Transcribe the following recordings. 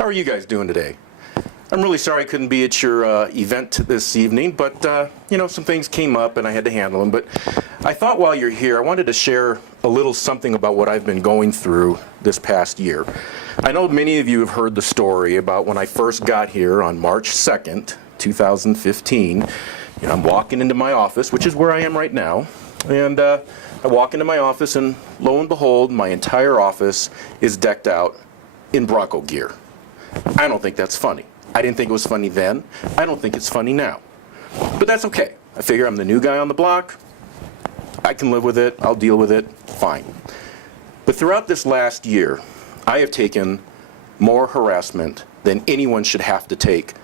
How are you guys doing today? I'm really sorry I couldn't be at your event this evening, but some things came up and I had to handle them. But I thought while you're here, I wanted to share a little something about what I've been going through this past year. I know many of you have heard the story about when I first got here on March 2nd, 2015. I'm walking into my office, which is where I am right now, and I walk into my office and lo and behold, my entire office is decked out in Bronco gear. I don't think that's funny. I didn't think it was funny then. I don't think it's funny now. But that's okay. I figure I'm the new guy on the block. I can live with it. I'll deal with it. Fine. But throughout this last year, I have taken more harassment than anyone should have to take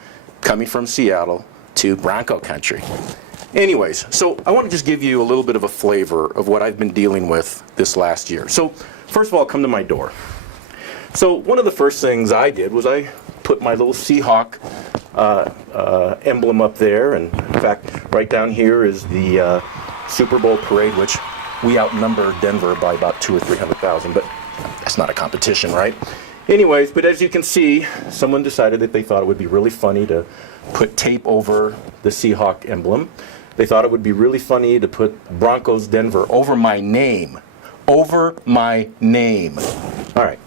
coming from Seattle to Bronco country. Anyways, so I want to just give you a little bit of a flavor of what I've been dealing with this last year. So first of all, come to my door. So one of the first things I did was I put my little Seahawk emblem up there, and in fact, right down here is the Super Bowl parade, which we outnumber Denver by about 200,000 or 300,000, but that's not a competition, right? Anyways, but as you can see, someone decided that they thought it would be really funny to put tape over the Seahawk emblem. They thought it would be really funny to put Broncos Denver over my name. Over my name. All right.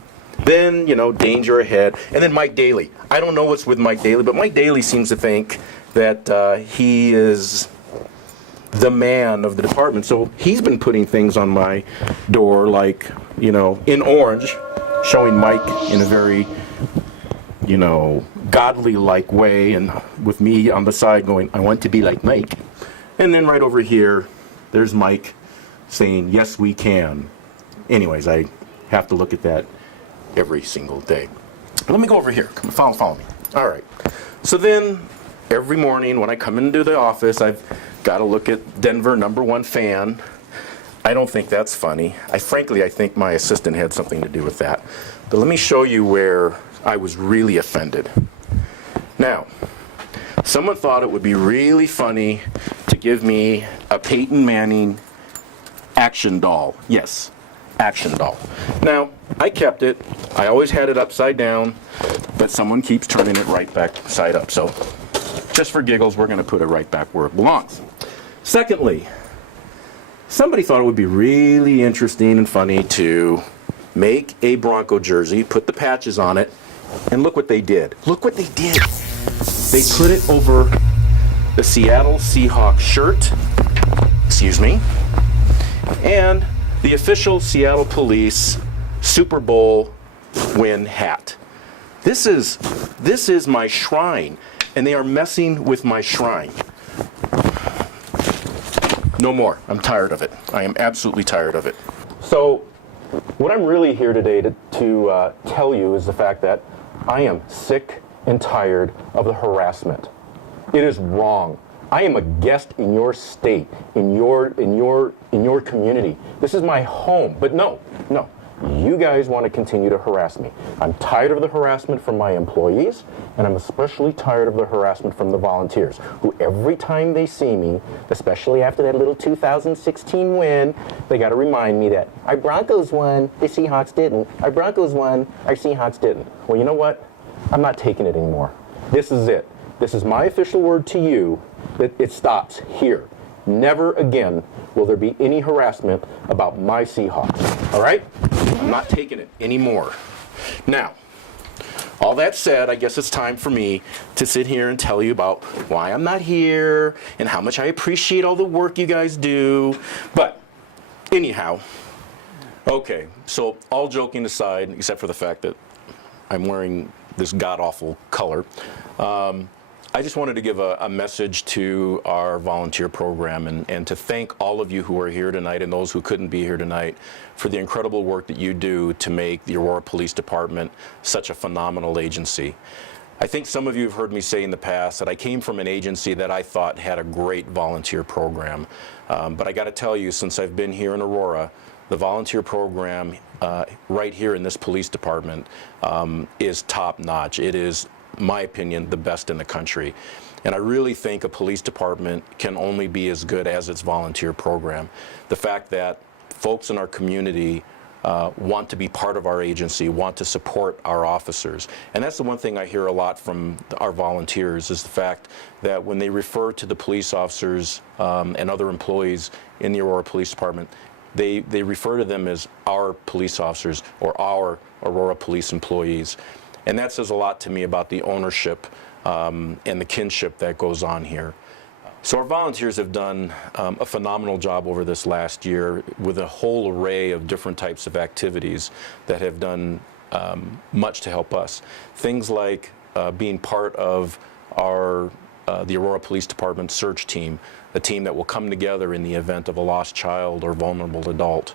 Then, danger ahead. And then Mike Daly. I don't know what's with Mike Daly, but Mike Daly seems to think that he is the man of the department. So he's been putting things on my door like, in orange, showing Mike in a very, godly-like way, and with me on the side going, I want to be like Mike. And then right over here, there's Mike saying, yes, we can. Anyways, I have to look at that every single day. Let me go over here. Come follow me. All right. So then every morning when I come into the office, I've got to look at Denver #1 fan. I don't think that's funny. Frankly, I think my assistant had something to do with that. But let me show you where I was really offended. Now, someone thought it would be really funny to give me a Peyton Manning action doll. Yes, action doll. Now, I kept it. I always had it upside down, but someone keeps turning it right back side up. So just for giggles, we're going to put it right back where it belongs. Secondly, somebody thought it would be really interesting and funny to make a Bronco jersey, put the patches on it, and look what they did. Look what they did. They put it over the Seattle Seahawks shirt, and the official Seattle Police Super Bowl win hat. This is my shrine, and they are messing with my shrine. No more. I'm tired of it. I am absolutely tired of it. So, what I'm really here today to tell you is the fact that I am sick and tired of the harassment. It is wrong. I am a guest in your state, in your community. This is my home. But no. You guys want to continue to harass me. I'm tired of the harassment from my employees, and I'm especially tired of the harassment from the volunteers, who every time they see me, especially after that little 2016 win, they got to remind me that our Broncos won, the Seahawks didn't. Our Broncos won, our Seahawks didn't. Well, you know what? I'm not taking it anymore. This is it. This is my official word to you that it stops here. Never again will there be any harassment about my Seahawks. All right? I'm not taking it anymore. Now, all that said, I guess it's time for me to sit here and tell you about why I'm not here and how much I appreciate all the work you guys do. But anyhow, okay, so all joking aside, except for the fact that I'm wearing this god-awful color, I just wanted to give a message to our volunteer program and to thank all of you who are here tonight and those who couldn't be here tonight for the incredible work that you do to make the Aurora Police Department such a phenomenal agency. I think some of you have heard me say in the past that I came from an agency that I thought had a great volunteer program. But I got to tell you, since I've been here in Aurora, the volunteer program right here in this police department is top-notch. It is, my opinion, the best in the country. And I really think a police department can only be as good as its volunteer program. The fact that folks in our community want to be part of our agency, want to support our officers. And that's the one thing I hear a lot from our volunteers, is the fact that when they refer to the police officers and other employees in the Aurora Police Department, they refer to them as our police officers or our Aurora Police employees. And that says a lot to me about the ownership and the kinship that goes on here. So our volunteers have done a phenomenal job over this last year with a whole array of different types of activities that have done much to help us. Things like being part of the Aurora Police Department search team, a team that will come together in the event of a lost child or vulnerable adult.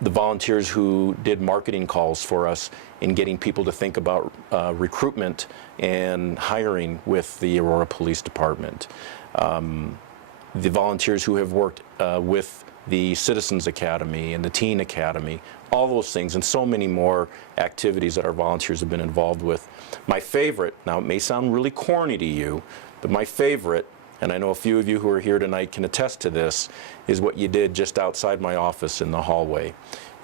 The volunteers who did marketing calls for us in getting people to think about recruitment and hiring with the Aurora Police Department. The volunteers who have worked with the Citizens Academy and the Teen Academy, all those things and so many more activities that our volunteers have been involved with. My favorite, now it may sound really corny to you, but my favorite, and I know a few of you who are here tonight can attest to this, is what you did just outside my office in the hallway.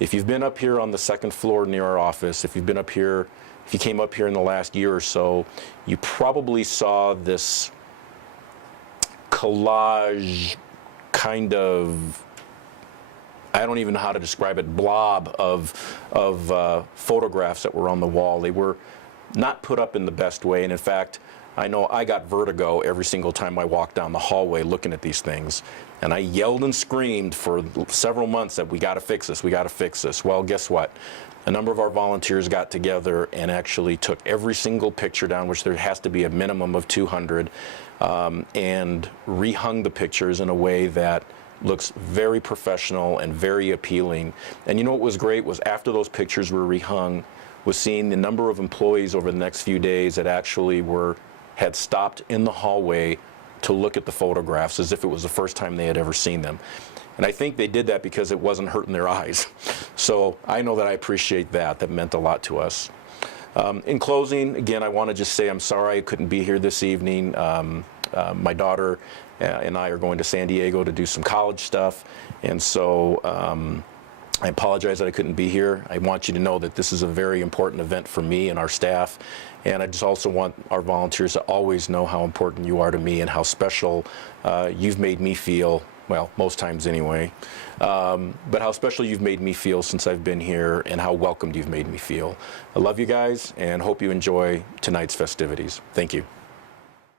If you've been up here on the second floor near our office, if you've been up here, if you came up here in the last year or so, you probably saw this collage kind of, I don't even know how to describe it, blob of photographs that were on the wall. They were not put up in the best way, and in fact, I know I got vertigo every single time I walked down the hallway looking at these things. And I yelled and screamed for several months that we got to fix this, we got to fix this. Well, guess what? A number of our volunteers got together and actually took every single picture down, which there has to be a minimum of 200, and rehung the pictures in a way that looks very professional and very appealing. And you know what was great was after those pictures were rehung, was seeing the number of employees over the next few days that actually had stopped in the hallway to look at the photographs as if it was the first time they had ever seen them. And I think they did that because it wasn't hurting their eyes. So I know that I appreciate that. That meant a lot to us. In closing, again, I want to just say I'm sorry I couldn't be here this evening. My daughter and I are going to San Diego to do some college stuff. And so I apologize that I couldn't be here. I want you to know that this is a very important event for me and our staff. And I just also want our volunteers to always know how important you are to me and how special you've made me feel, well, most times anyway, but how special you've made me feel since I've been here and how welcomed you've made me feel. I love you guys and hope you enjoy tonight's festivities. Thank you.